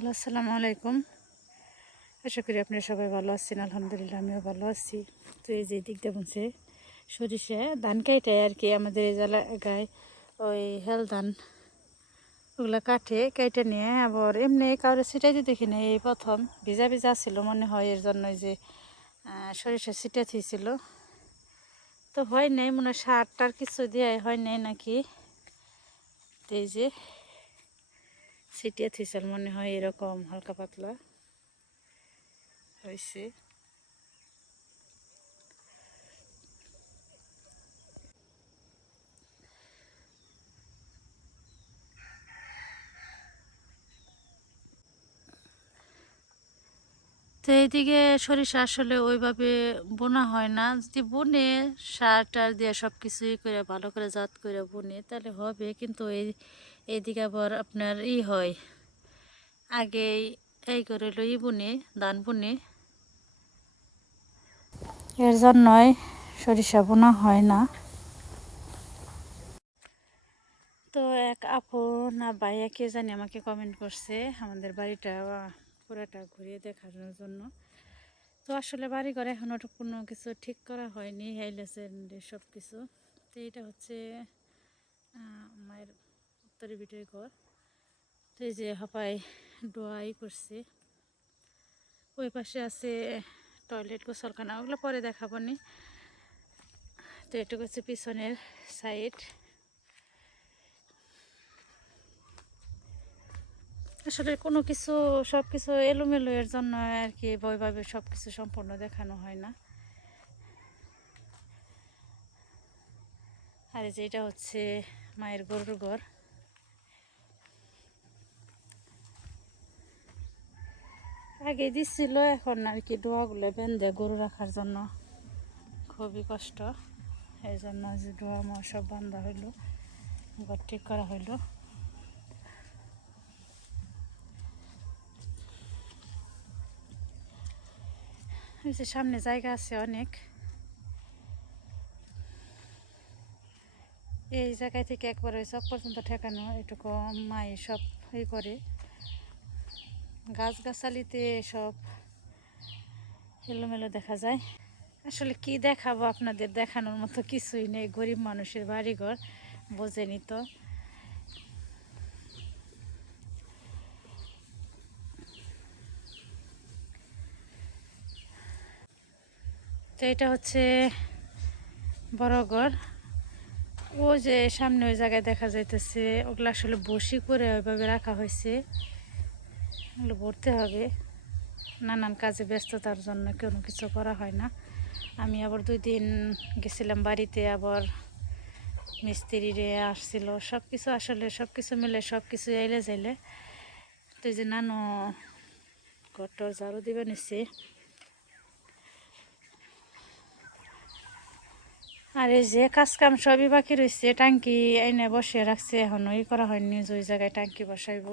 Hello, আসসালামু আলাইকুম। আশা করি আপনারা সবাই ভালো আছেন। আলহামদুলিল্লাহ আমিও ভালো আছি। তো এই যে দিক দেখুনছে সরিষা ধান কাইটায় আর কি আমাদের এই জায়গায় ওই হেল ধান ওগুলো কেটে নিয়ে আবার এমনি কারো ছিটাইতে দেখি না, এই প্রথম ভিজা ভিজা ছিল মনে হয়, এর জন্যই যে সরিষা ছিটা থিয়েছিল। তো হয় নাই মনে হয়, সার টার কিছু দিয়ে হয় নাই নাকি। তো এই যে ছিটিয়ে থিয়েছিল মনে হয়, এরকম হালকা পাতলা হয়েছে। তো এইদিকে সরিষা আসলে ওইভাবে বোনা হয় না, যদি বুনে সার টার দিয়ে সব কিছুই করে ভালো করে জাত করে বুনে তাহলে হবে, কিন্তু এইদিকে আবার আপনার হয় আগে এই করে লই বুনে ধান বুনে, এর জন্যই সরিষা বোনা হয় না। তো এক আপু না ভাইয়া কে জানি আমাকে কমেন্ট করছে আমাদের বাড়িটা পুরোটা ঘুরিয়ে দেখানোর জন্য। তো আসলে বাড়ি ঘর এখনও কোনো কিছু ঠিক করা হয়নি, হাইলেছেন সব কিছু। তো এটা হচ্ছে মায়ের উত্তরে বিটের ঘর। তো এই যে হাপাই ডোয়াই করছে, ওই পাশে আছে টয়লেট গোসলখানা, ওগুলো পরে দেখাবো নি। তো এটুকু হচ্ছে পিছনের সাইড। আসলে কোনো কিছু সব কিছু এলোমেলো এর জন্য আর কি ওইভাবে সব কিছু সম্পূর্ণ দেখানো হয় না। আর এই যে এটা হচ্ছে মায়ের গরুর ঘর। আগে দিচ্ছিল, এখন আর কি ডোয়াগুলো বেঁধে গরু রাখার জন্য খুবই কষ্ট, এই জন্য যে ডোয়া মা সব বান্ধা হইলো, ঘর ঠিক করা হইলো। এই যে সামনে জায়গা আছে অনেক, এই জায়গায় থেকে একবারে চক পর্যন্ত ঠেকানো, এটুকু মাই সব করে। গাছগাছালিতে সব এলোমেলো দেখা যায়। আসলে কি দেখাবো আপনাদের, দেখানোর মতো কিছুই নেই, গরিব মানুষের বাড়িঘর বোঝেনি তো। তো এটা হচ্ছে বড় ঘর। ও যে সামনে ওই জায়গায় দেখা যাইতেছে, ওগুলো আসলে বসি করে ওইভাবে রাখা হয়েছে, ওগুলো ভরতে হবে। নানান কাজে ব্যস্ততার জন্য কোনো কিছু করা হয় না। আমি আবার 2 দিন গেছিলাম বাড়িতে, আবার মিস্ত্রিরে আসছিল, সব কিছু আসলে সব কিছু মিলে সব কিছু এলে যাইলে। তো এই যে নানু ঘরটার ঝাড়ু দিবে নিচ্ছে। আর এই যে কাজ কাম সবই বাকি রয়েছে, টাঙ্কি এনে বসিয়ে রাখছে, এখনো করা হয়নি যে ওই জায়গায় টাঙ্কি বসাইব।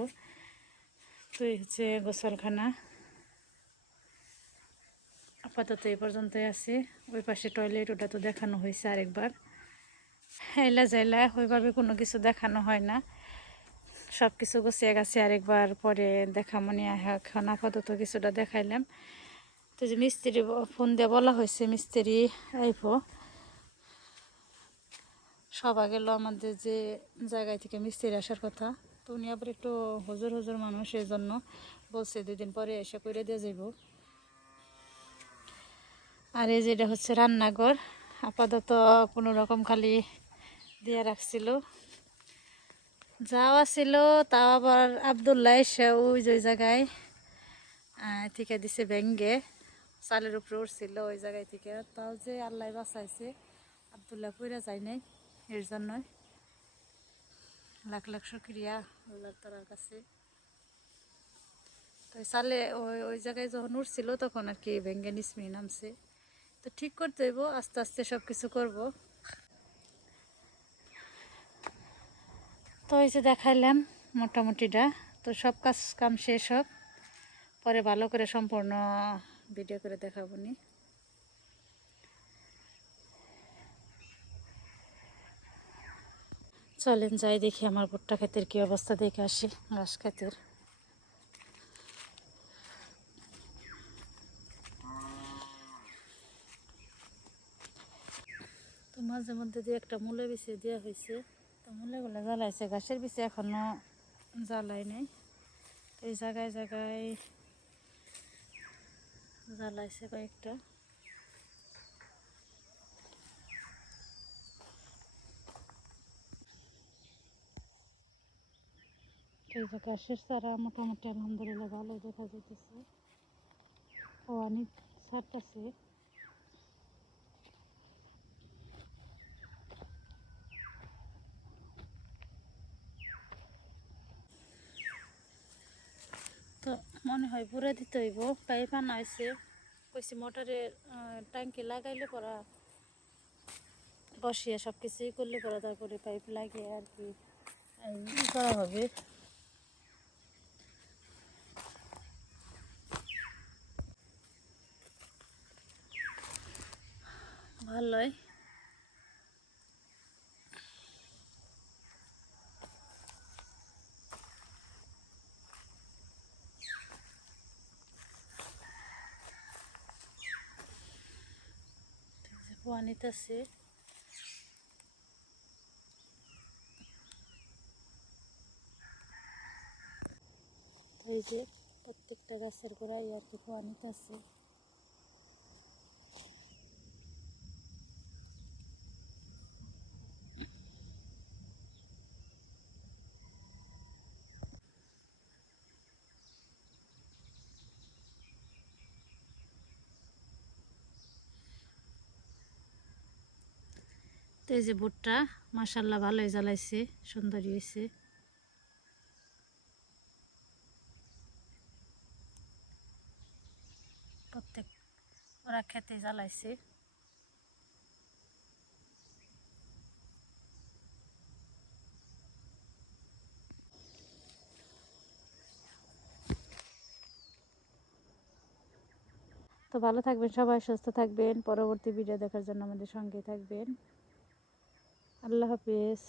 তো এই হচ্ছে গোসলখানা, আপাতত এই পর্যন্তই আছে। ওই পাশে টয়লেট, ওটা তো দেখানো হয়েছে আরেকবার। এলা জাইলা ওইভাবে কোনো কিছু দেখানো হয় না, সব কিছু গুছিয়ে গেছে আরেকবার পরে দেখা মনে এখন আপাতত কিছুটা দেখাইলাম। তো যে মিস্ত্রি ফোন দিয়ে বলা হয়েছে মিস্ত্রি আইব, সবা গেল আমাদের যে জায়গায় থেকে মিস্ত্রি আসার কথা। তো উনি আবার একটু হুজুর হুজুর মানুষ, এই জন্য বলছে 2 দিন পরে এসে করে দিয়ে যাইব। আর এই যেটা হচ্ছে রান্নাঘর, আপাতত কোনো রকম খালি দিয়ে রাখছিল, যাওয়া ছিল। তাও আবার আবদুল্লাহ এসে ওই যে জায়গায় থেকে দিছে ভেঙ্গে, চালের উপরে উঠছিল ওই জায়গায় থেকে, তাও যে আল্লাহ বাঁচাইছে, আবদুল্লাহ পইরা যায় নাই, এর জন্যই লাখ লাখ শুকরিয়া আল্লাহ তাআলার কাছে। তো চালে ওই ওই জায়গায় যখন উঠছিল তখন আর কি ভেঙ্গে নিসমি নামছে। তো ঠিক করতে হইব, আস্তে আস্তে সব কিছু করবো। তো এই যে দেখাইলাম মোটামুটিটা, তো সব কাজ কাম শেষ হোক, পরে ভালো করে সম্পূর্ণ ভিডিও করে দেখাবো নি। চলেন যাই দেখি আমার ভুট্টা ক্ষেতের কি অবস্থা, দেখে আসি ঘাস ক্ষেতের। মাঝে মধ্যে দিয়ে একটা মূলে বিছে দেওয়া হয়েছে, তো মূলেগুলো জ্বালাইছে, ঘাসের বিছে এখনো জ্বালাই নাই। এই জায়গায় জায়গায় জ্বালাইছে কয়েকটা। এই যে ঘাসের চারা মোটামুটি আলহামদুলিল্লাহ ভালো দেখা যাইতেছে, অনেক ছাড়তেছে। তো মনে হয় পুরা দিতে হইব, পাইপ আনা হয়েছে, কইছি মোটরের ট্যাঙ্কি লাগাইলে পরা বসিয়ে সব কিছুই করলে পরা তারপরে পাইপ লাগিয়ে আর কি করা হবে। ভালোই পানিতে আছে। এই যে প্রত্যেকটা গাছের গোড়ায় আর কি পানিতে আছে। তো এই যে ভুট্টা মাশাআল্লাহ ভালোই জ্বালাইছে, সুন্দরই হয়েছে। প্রত্যেক ওরা খেতে জ্বালাইছে। তো ভালো থাকবেন সবাই, সুস্থ থাকবেন, পরবর্তী ভিডিও দেখার জন্য আমাদের সঙ্গে থাকবেন। আল্লাহ হাফিজ।